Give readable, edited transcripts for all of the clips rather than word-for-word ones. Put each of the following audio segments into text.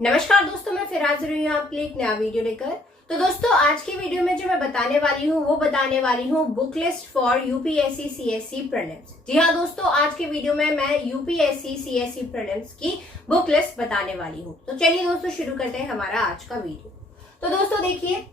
नमस्कार दोस्तों, मैं फिर हाजिर हुई हूँ आपके लिए एक नया वीडियो लेकर। तो दोस्तों, आज की वीडियो में जो मैं बताने वाली हूँ book list for UPSC CSC prelims. जी हाँ दोस्तों, आज के वीडियो में मैं यूपीएससी सीएससी प्रीलिम्स की बुक लिस्ट बताने वाली हूँ। तो चलिए दोस्तों, शुरू करते हैं हमारा आज का वीडियो। तो दोस्तों देखिए,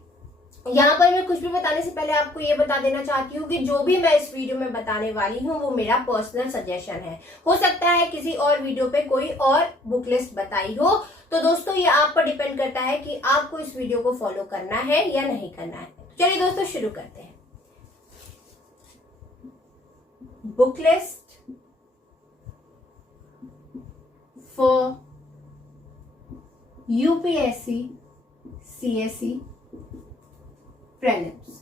यहाँ पर मैं कुछ भी बताने से पहले आपको ये बता देना चाहती हूँ कि जो भी मैं इस वीडियो में बताने वाली हूँ वो मेरा पर्सनल सजेशन है। हो सकता है किसी और वीडियो पे कोई और बुक लिस्ट बताई हो, तो दोस्तों ये आप पर डिपेंड करता है कि आपको इस वीडियो को फॉलो करना है या नहीं करना है। चलिए दोस्तों, शुरू करते हैं। Book list for UPSC CSC prelims.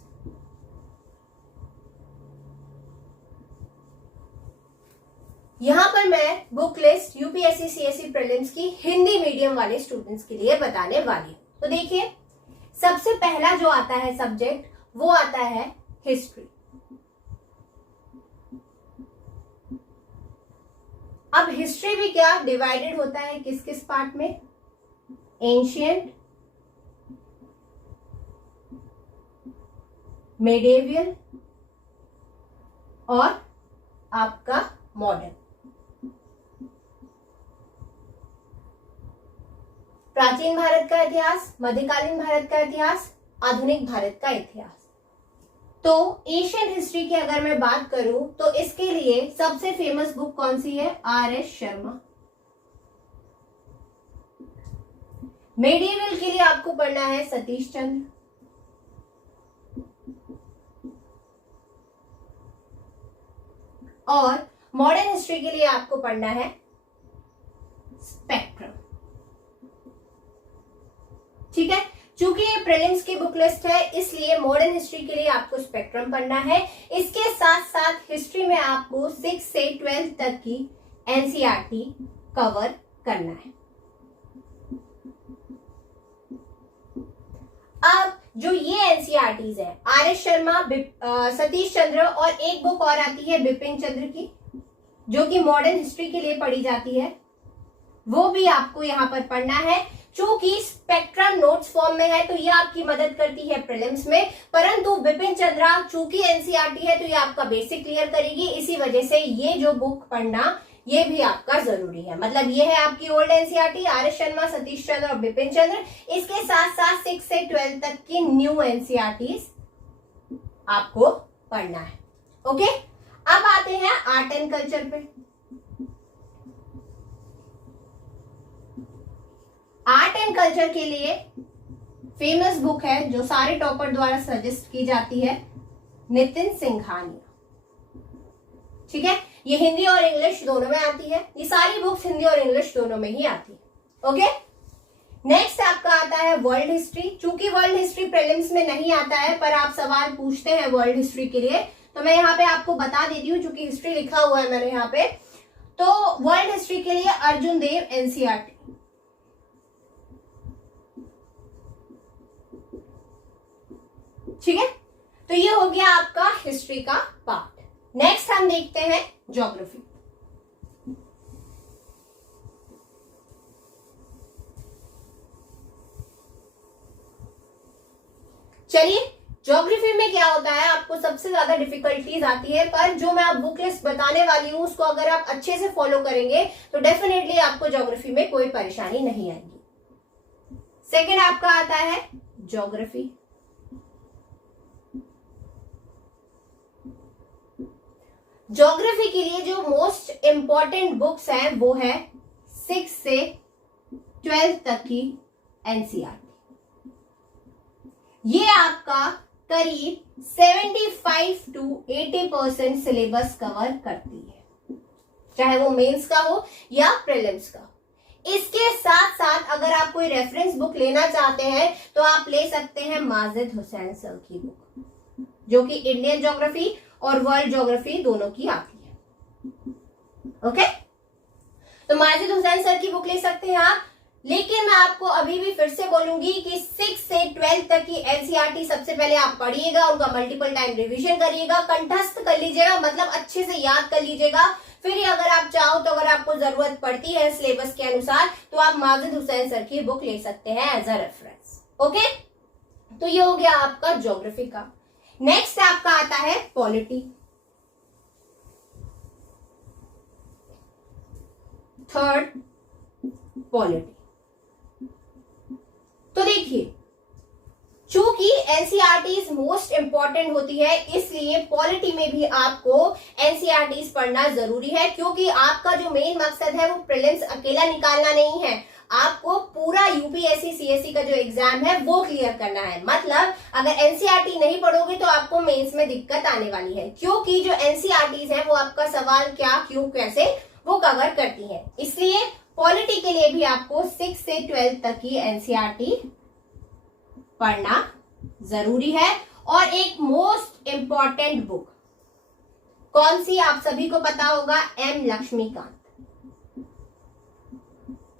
यहां पर मैं book list UPSC CSC prelims की हिंदी मीडियम वाले स्टूडेंट्स के लिए बताने वाली हूं। तो देखिए, सबसे पहला जो आता है सब्जेक्ट वो आता है हिस्ट्री। अब हिस्ट्री भी क्या डिवाइडेड होता है किस किस पार्ट में? एंशिएंट, मेडिएवल और आपका मॉडर्न। प्राचीन भारत का इतिहास, मध्यकालीन भारत का इतिहास, आधुनिक भारत का इतिहास। तो एशियन हिस्ट्री की अगर मैं बात करूं तो इसके लिए सबसे फेमस बुक कौन सी है? आर.एस. शर्मा। मेडिएवल के लिए आपको पढ़ना है सतीश चंद्र। और मॉडर्न हिस्ट्री के लिए आपको पढ़ना है स्पेक्ट्रम। ठीक है, चूंकि ये प्रीलिम्स की बुक लिस्ट है इसलिए मॉडर्न हिस्ट्री के लिए आपको स्पेक्ट्रम पढ़ना है। इसके साथ साथ हिस्ट्री में आपको 6 से 12 तक की एनसीईआरटी कवर करना है। अब जो ये एनसीईआरटीज है, आर.एस. शर्मा, सतीश चंद्र और एक बुक और आती है बिपिन चंद्र की, जो कि मॉडर्न हिस्ट्री के लिए पढ़ी जाती है, वो भी आपको यहाँ पर पढ़ना है। चूंकि स्पेक्ट्रम नोट्स फॉर्म में है तो ये आपकी मदद करती है प्रीलिम्स में, परंतु बिपिन चंद्रा चूंकि एनसीईआरटी है तो ये आपका बेसिक क्लियर करेगी। इसी वजह से ये जो बुक पढ़ना ये भी आपका जरूरी है। मतलब ये है आपकी old NCERT, R S. Sharma, Satish Chandra और बिपिन चंद्र। इसके साथ साथ 6 से 12 तक की न्यू एनसीईआरटीज आपको पढ़ना है। ओके, अब आते हैं आर्ट एंड कल्चर पे। आर्ट एंड कल्चर के लिए फेमस बुक है जो सारे टॉपर द्वारा सजेस्ट की जाती है, नितिन सिंघानिया। ठीक है, ये हिंदी और इंग्लिश दोनों में आती है। ये सारी बुक्स हिंदी और इंग्लिश दोनों में ही आती है। ओके, नेक्स्ट आपका आता है वर्ल्ड हिस्ट्री। चूंकि वर्ल्ड हिस्ट्री प्रीलिम्स में नहीं आता है पर आप सवाल पूछते हैं वर्ल्ड हिस्ट्री के लिए, तो मैं यहाँ पे आपको बता देती हूँ, चूंकि हिस्ट्री लिखा हुआ है मैंने यहाँ पे। तो वर्ल्ड हिस्ट्री के लिए अर्जुन देव एनसीईआरटी। ठीक है, तो ये हो गया आपका हिस्ट्री का पार्ट। नेक्स्ट हम देखते हैं ज्योग्राफी। चलिए, ज्योग्राफी में क्या होता है, आपको सबसे ज्यादा डिफिकल्टीज आती है, पर जो मैं आप बुक लिस्ट बताने वाली हूं उसको अगर आप अच्छे से फॉलो करेंगे तो डेफिनेटली आपको ज्योग्राफी में कोई परेशानी नहीं आएगी। सेकंड आपका आता है ज्योग्राफी। ज्योग्राफी के लिए जो मोस्ट इंपॉर्टेंट बुक्स हैं वो है 6 से 12 तक की एनसीईआरटी। ये आपका करीब 75 to 80% सिलेबस कवर करती है, चाहे वो मेंस का हो या प्रीलिम्स का। इसके साथ साथ अगर आप कोई रेफरेंस बुक लेना चाहते हैं तो आप ले सकते हैं माजिद हुसैन सर की बुक, जो कि इंडियन ज्योग्राफी और वर्ल्ड ज्योग्राफी दोनों की आती है। ओके, तो माजिद हुसैन सर की बुक ले सकते हैं आप। लेकिन मैं आपको अभी भी फिर से बोलूंगी कि 6 से 12 तक की एनसीईआरटी सबसे पहले आप पढ़िएगा, उनका मल्टीपल टाइम रिवीजन करिएगा, कंठस्थ कर लीजिएगा, मतलब अच्छे से याद कर लीजिएगा। फिर अगर आप चाहो तो अगर आपको जरूरत पड़ती है सिलेबस के अनुसार तो आप माजिद हुसैन सर की बुक ले सकते हैं एज अ रेफरेंस। ओके, तो ये हो गया आपका ज्योग्राफी का। नेक्स्ट आपका आता है पॉलिटी। Third polity. तो देखिए, चूंकि एनसीईआरटी मोस्ट इंपॉर्टेंट होती है इसलिए पॉलिटी में भी आपको एनसीईआरटी पढ़ना जरूरी है, क्योंकि आपका जो मेन मकसद है वो प्रीलिम्स अकेला निकालना नहीं है, आपको पूरा यूपीएससी सीएससी का जो एग्जाम है वो क्लियर करना है। मतलब अगर एनसीईआरटी नहीं पढ़ोगे तो आपको मेंस में दिक्कत आने वाली है, क्योंकि जो एनसीईआरटी है वो आपका सवाल क्या क्यों कैसे वो कवर करती है। इसलिए पॉलिटी के लिए भी आपको 6 से 12 तक की एनसीईआरटी पढ़ना जरूरी है। और एक मोस्ट इंपॉर्टेंट बुक कौन सी आप सभी को पता होगा, एम लक्ष्मीकांत।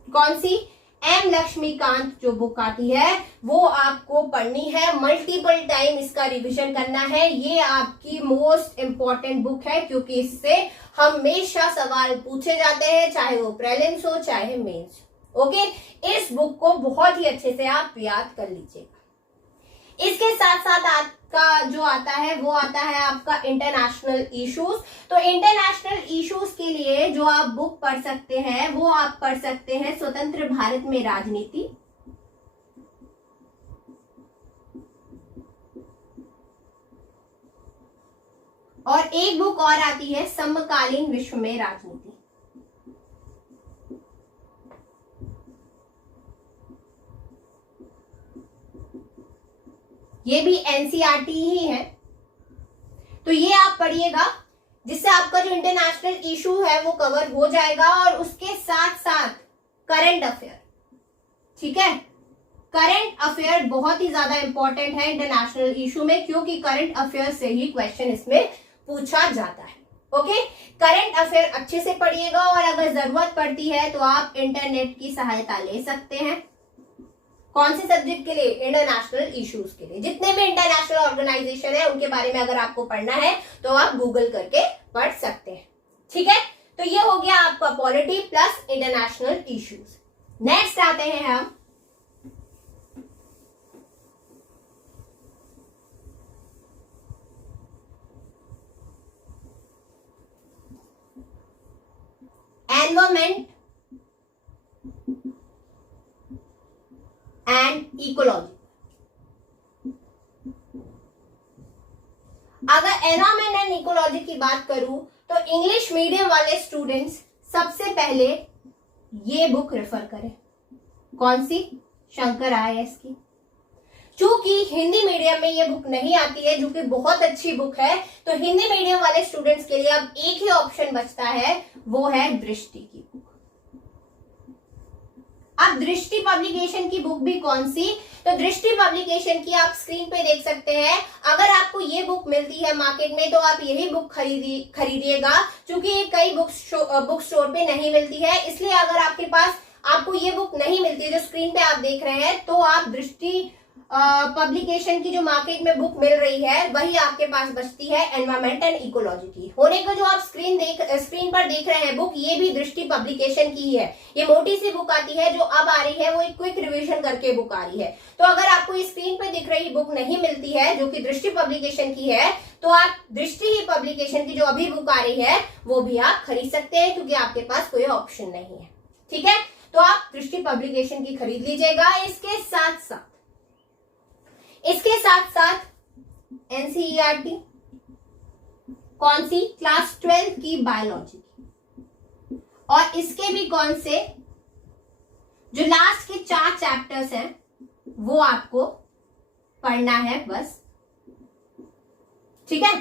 कौन सी? एम लक्ष्मीकांत जो बुक आती है वो आपको पढ़नी है, मल्टीपल टाइम इसका रिवीजन करना है। ये आपकी मोस्ट इंपॉर्टेंट बुक है क्योंकि इससे हमेशा सवाल पूछे जाते हैं, चाहे वो प्रीलिम्स हो चाहे मेंस। ओके, इस बुक को बहुत ही अच्छे से आप याद कर लीजिएगा। इसके साथ साथ आपका जो आता है वो आता है आपका इंटरनेशनल इश्यूज। तो इंटरनेशनल इश्यूज के लिए जो आप बुक पढ़ सकते हैं वो आप पढ़ सकते हैं स्वतंत्र भारत में राजनीति, और एक बुक और आती है समकालीन विश्व में राजनीति। ये भी एनसीईआरटी ही है, तो ये आप पढ़िएगा, जिससे आपका जो इंटरनेशनल इशू है वो कवर हो जाएगा। और उसके साथ साथ करंट अफेयर, ठीक है, करंट अफेयर बहुत ही ज्यादा इंपॉर्टेंट है इंटरनेशनल इशू में, क्योंकि करंट अफेयर से ही क्वेश्चन इसमें पूछा जाता है। ओके, करंट अफेयर अच्छे से पढ़िएगा और अगर जरूरत पड़ती है तो आप इंटरनेट की सहायता ले सकते हैं। कौन से सब्जेक्ट के लिए? इंटरनेशनल इश्यूज के लिए। जितने भी इंटरनेशनल ऑर्गेनाइजेशन है उनके बारे में अगर आपको पढ़ना है तो आप गूगल करके पढ़ सकते हैं। ठीक है, तो ये हो गया आपका polity plus international issues. Next आते हैं हम एनवायरमेंट एंड इकोलॉजी। अगर एनवायरमेंट एंड इकोलॉजी की बात करूं तो इंग्लिश मीडियम वाले स्टूडेंट्स सबसे पहले ये बुक रेफर करें। कौन सी? शंकर आईएएस की। चूंकि हिंदी मीडियम में ये बुक नहीं आती है, जो कि बहुत अच्छी बुक है, तो हिंदी मीडियम वाले स्टूडेंट्स के लिए अब एक ही ऑप्शन बचता है, वो है दृष्टि की बुक। अब दृष्टि पब्लिकेशन की बुक भी कौन सी? तो दृष्टि पब्लिकेशन की आप स्क्रीन पे देख सकते हैं। अगर आपको ये बुक मिलती है मार्केट में तो आप यही बुक खरीदिएगा, क्योंकि ये कई बुक स्टोर पे नहीं मिलती है। इसलिए अगर आपके पास आपको ये बुक नहीं मिलती है जो स्क्रीन पे आप देख रहे हैं, तो आप दृष्टि पब्लिकेशन की जो मार्केट में बुक मिल रही है वही आपके पास बचती है, एनवायरमेंट एंड इकोलॉजी की। होने को जो आप स्क्रीन पर देख रहे हैं बुक, ये भी दृष्टि पब्लिकेशन की ही है। ये मोटी सी बुक आती है, जो अब आ रही है वो एक क्विक रिवीजन करके बुक आ रही है। तो अगर आपको इस स्क्रीन पर दिख रही बुक नहीं मिलती है जो कि दृष्टि पब्लिकेशन की है, तो आप दृष्टि ही पब्लिकेशन की जो अभी बुक आ रही है वो भी आप खरीद सकते हैं, क्योंकि आपके पास कोई ऑप्शन नहीं है। ठीक है, तो आप दृष्टि पब्लिकेशन की खरीद लीजिएगा। इसके साथ साथ एनसीईआरटी कौन सी? क्लास 12 की बायोलॉजी की, और इसके भी कौन से जो लास्ट के 4 चैप्टर्स हैं वो आपको पढ़ना है बस। ठीक है,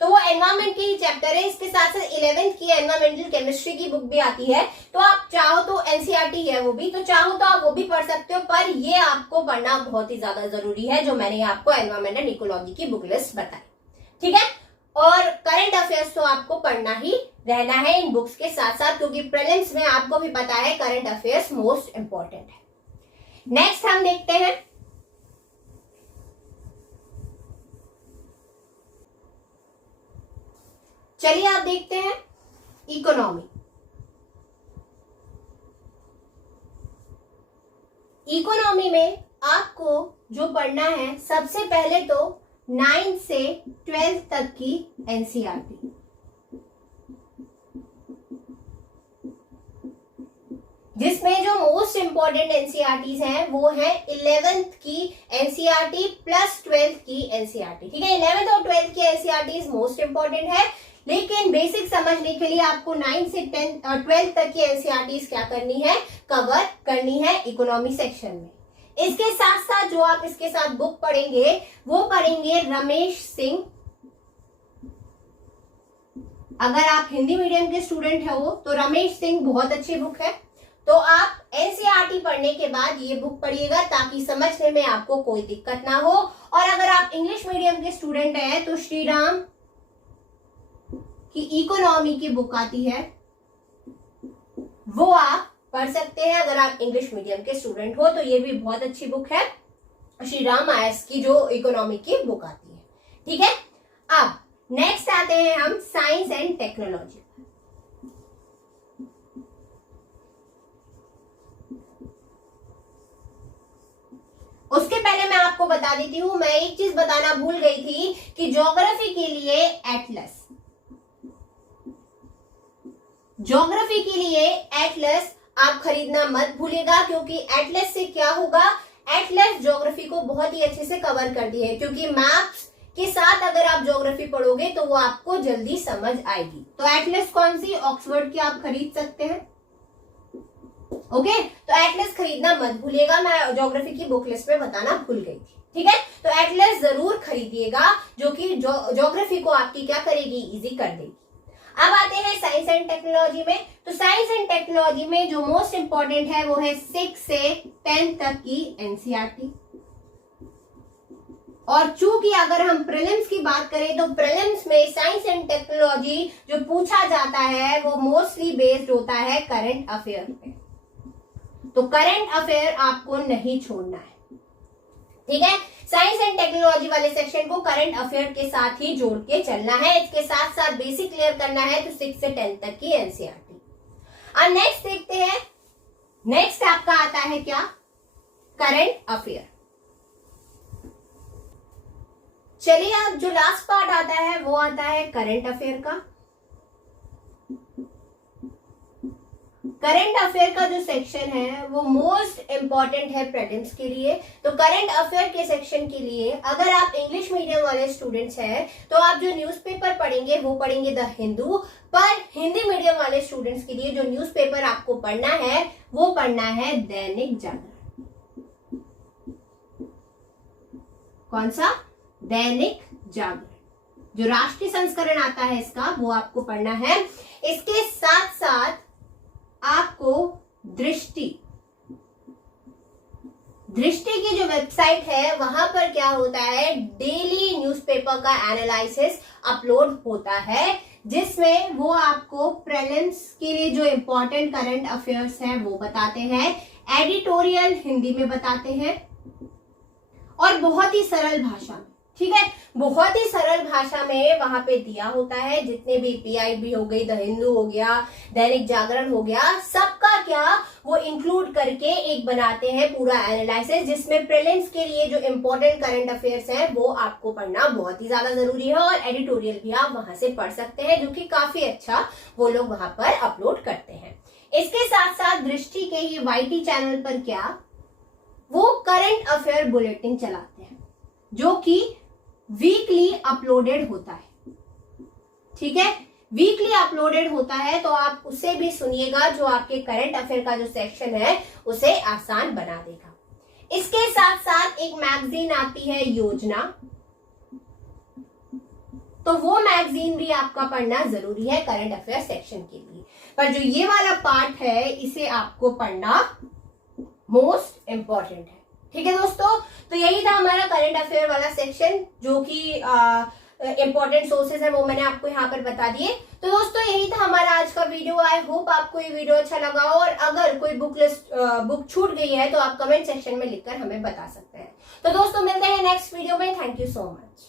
तो वो एनवायरमेंट की ही चैप्टर है। इसके साथ साथ 11th की एनवायरमेंटल केमिस्ट्री की बुक भी आती है, तो आप चाहो तो एनसीईआरटी है वो भी, तो चाहो तो आप वो भी पढ़ सकते हो, पर ये आपको पढ़ना बहुत ही ज्यादा जरूरी है, जो मैंने आपको एनवायरमेंट एंड इकोलॉजी की बुक लिस्ट बताई। ठीक है, और करंट अफेयर्स तो आपको पढ़ना ही रहना है इन बुक्स के साथ साथ, क्योंकि प्रीलिम्स में आपको भी पता है करंट अफेयर्स मोस्ट इंपॉर्टेंट है। नेक्स्ट हम देखते हैं चलिए आप देखते हैं इकोनॉमी। इकोनॉमी में आपको जो पढ़ना है, सबसे पहले तो 9th से 12th तक की एनसीईआरटी, जिसमें जो मोस्ट इंपॉर्टेंट एनसीईआरटीज हैं वो है 11th की एनसीईआरटी प्लस 12th की एनसीईआरटी। ठीक है, 11th और 12th की एनसीईआरटी मोस्ट इंपॉर्टेंट है, लेकिन बेसिक समझने के लिए आपको 9 से 10 और 12 तक की एनसीईआरटी क्या करनी है, कवर करनी है इकोनॉमी सेक्शन में। इसके साथ साथ जो आप इसके साथ बुक पढ़ेंगे वो पढ़ेंगे रमेश सिंह। अगर आप हिंदी मीडियम के स्टूडेंट हो तो रमेश सिंह बहुत अच्छी बुक है, तो आप एनसीईआरटी पढ़ने के बाद ये बुक पढ़िएगा ताकि समझने में आपको कोई दिक्कत ना हो। और अगर आप इंग्लिश मीडियम के स्टूडेंट हैं तो श्री राम की इकोनॉमी की बुक आती है, वो आप पढ़ सकते हैं अगर आप इंग्लिश मीडियम के स्टूडेंट हो, तो ये भी बहुत अच्छी बुक है, श्री राम आयस की जो इकोनॉमी की बुक आती है। ठीक है, अब नेक्स्ट आते हैं हम साइंस एंड टेक्नोलॉजी। उसके पहले मैं आपको बता देती हूं, मैं एक चीज बताना भूल गई थी कि ज्योग्राफी के लिए एटलस, ज्योग्राफी के लिए एटलस आप खरीदना मत भूलिएगा, क्योंकि एटलस से क्या होगा, एटलस ज्योग्राफी को बहुत ही अच्छे से कवर करती है, क्योंकि मैप्स के साथ अगर आप ज्योग्राफी पढ़ोगे तो वो आपको जल्दी समझ आएगी। तो एटलस कौन सी, ऑक्सफोर्ड की आप खरीद सकते हैं। ओके, तो एटलस खरीदना मत भूलिएगा, मैं ज्योग्राफी की बुक लिस्ट में बताना भूल गई थी। ठीक है, तो एटलस जरूर खरीदिएगा, जो कि ज्योग्राफी को आपकी क्या करेगी, इजी कर देगी। अब आते हैं साइंस एंड टेक्नोलॉजी में। तो साइंस एंड टेक्नोलॉजी में जो मोस्ट इंपॉर्टेंट है वो है 6 से 10 तक की एनसीईआरटी। और चूंकि अगर हम प्रीलिम्स की बात करें तो प्रीलिम्स में साइंस एंड टेक्नोलॉजी जो पूछा जाता है वो मोस्टली बेस्ड होता है करंट अफेयर पे, तो करंट अफेयर आपको नहीं छोड़ना है। ठीक है, साइंस एंड टेक्नोलॉजी वाले सेक्शन को करंट अफेयर के साथ ही जोड़ के चलना है, इसके साथ साथ बेसिक क्लियर करना है, तो 6 से 10 तक की एनसीईआरटी। अब नेक्स्ट देखते हैं, नेक्स्ट आपका आता है क्या, करंट अफेयर। चलिए, अब जो लास्ट पार्ट आता है वो आता है करंट अफेयर का। करंट अफेयर का जो सेक्शन है वो मोस्ट इंपॉर्टेंट है प्रीलिम्स के लिए। तो करंट अफेयर के सेक्शन के लिए अगर आप इंग्लिश मीडियम वाले स्टूडेंट्स हैं तो आप जो न्यूज़पेपर पढ़ेंगे वो पढ़ेंगे द हिंदू, पर हिंदी मीडियम वाले स्टूडेंट्स के लिए जो न्यूज़पेपर आपको पढ़ना है वो पढ़ना है दैनिक जागरण। कौन सा, दैनिक जागरण, जो राष्ट्रीय संस्करण आता है इसका, वो आपको पढ़ना है। इसके साथ साथ आपको दृष्टि की जो वेबसाइट है वहां पर क्या होता है, डेली न्यूज़पेपर का एनालिसिस अपलोड होता है, जिसमें वो आपको प्रीलिम्स के लिए जो इंपॉर्टेंट करंट अफेयर्स हैं वो बताते हैं, एडिटोरियल हिंदी में बताते हैं और बहुत ही सरल भाषा में। ठीक है, बहुत ही सरल भाषा में वहां पे दिया होता है, जितने भी पीआईबी हो गई, द हिंदू हो गया, दैनिक जागरण हो गया, सबका क्या वो इंक्लूड करके एक बनाते हैं पूरा एनालिसिस, जिसमें प्रीलिम्स के लिए जो इंपॉर्टेंट करंट अफेयर्स हैं वो आपको पढ़ना बहुत ही ज्यादा जरूरी है, और एडिटोरियल भी आप वहां से पढ़ सकते हैं, जो कि काफी अच्छा वो लोग वहां पर अपलोड करते हैं। इसके साथ साथ दृष्टि के ही वाईटी चैनल पर क्या वो करंट अफेयर बुलेटिन चलाते हैं, जो कि वीकली अपलोडेड होता है। ठीक है, वीकली अपलोडेड होता है, तो आप उसे भी सुनिएगा, जो आपके करंट अफेयर का जो सेक्शन है उसे आसान बना देगा। इसके साथ साथ एक मैगजीन आती है योजना, तो वो मैगजीन भी आपका पढ़ना जरूरी है करंट अफेयर सेक्शन के लिए। पर जो ये वाला पार्ट है इसे आपको पढ़ना मोस्ट इंपॉर्टेंट है। ठीक है दोस्तों, तो यही था हमारा करंट अफेयर वाला सेक्शन, जो कि इंपॉर्टेंट सोर्सेज है वो मैंने आपको यहाँ पर बता दिए। तो दोस्तों यही था हमारा आज का वीडियो। आई होप आपको ये वीडियो अच्छा लगा हो, और अगर कोई बुक छूट गई है तो आप कमेंट सेक्शन में लिखकर हमें बता सकते हैं। तो दोस्तों मिलते हैं नेक्स्ट वीडियो में। Thank you so much.